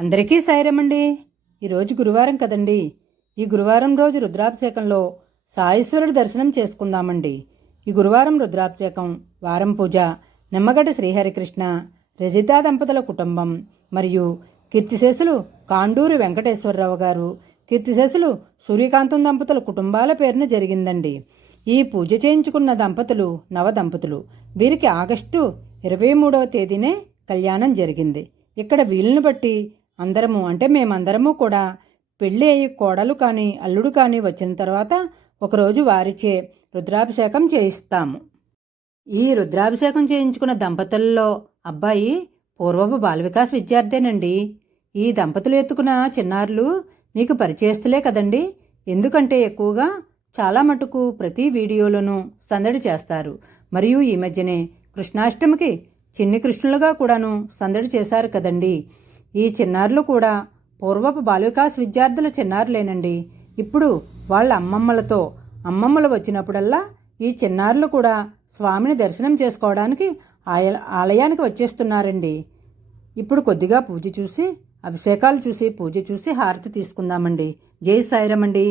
అందరికీ సాయిరామండి. ఈరోజు గురువారం కదండి. ఈ గురువారం రోజు రుద్రాభిషేకంలో సాయేశ్వరుడి దర్శనం చేసుకుందామండి. ఈ గురువారం రుద్రాభిషేకం, వారం పూజ, నిమ్మగడ్డ శ్రీహరికృష్ణ, రజితా దంపతుల కుటుంబం మరియు కీర్తిశేషులు కాండూరి వెంకటేశ్వరరావు గారు, కీర్తిశేషులు సూర్యకాంతం దంపతుల కుటుంబాల పేరున జరిగిందండి. ఈ పూజ చేయించుకున్న దంపతులు నవ దంపతులు. వీరికి ఆగస్టు 23వ తేదీనే కళ్యాణం జరిగింది. ఇక్కడ వీలుని బట్టి అందరము అంటే మేమందరము కూడా పెళ్ళి అయ్యి కోడలు కానీ అల్లుడు కానీ వచ్చిన తర్వాత ఒకరోజు వారిచే రుద్రాభిషేకం చేయిస్తాము. ఈ రుద్రాభిషేకం చేయించుకున్న దంపతుల్లో అబ్బాయి పూర్వపు బాలవికాస్ విద్యార్థేనండి. ఈ దంపతులు ఎత్తుకున్న చిన్నారులు నీకు పరిచయస్తులే కదండి. ఎందుకంటే ఎక్కువగా చాలా మటుకు ప్రతి వీడియోలోనూ సందడి చేస్తారు. మరియు ఈ మధ్యనే కృష్ణాష్టమికి చిన్ని కృష్ణులుగా కూడాను సందడి చేశారు కదండి. ఈ చిన్నారులు కూడా పూర్వపు బాలవికాస్ విద్యార్థుల చిన్నారులేనండి. ఇప్పుడు వాళ్ళ అమ్మమ్మలు వచ్చినప్పుడల్లా ఈ చిన్నారులు కూడా స్వామిని దర్శనం చేసుకోవడానికి ఆలయానికి వచ్చేస్తున్నారండి. ఇప్పుడు కొద్దిగా పూజ చూసి, అభిషేకాలు చూసి, పూజ చూసి హారతి తీసుకుందామండి. జై సాయిరామండి.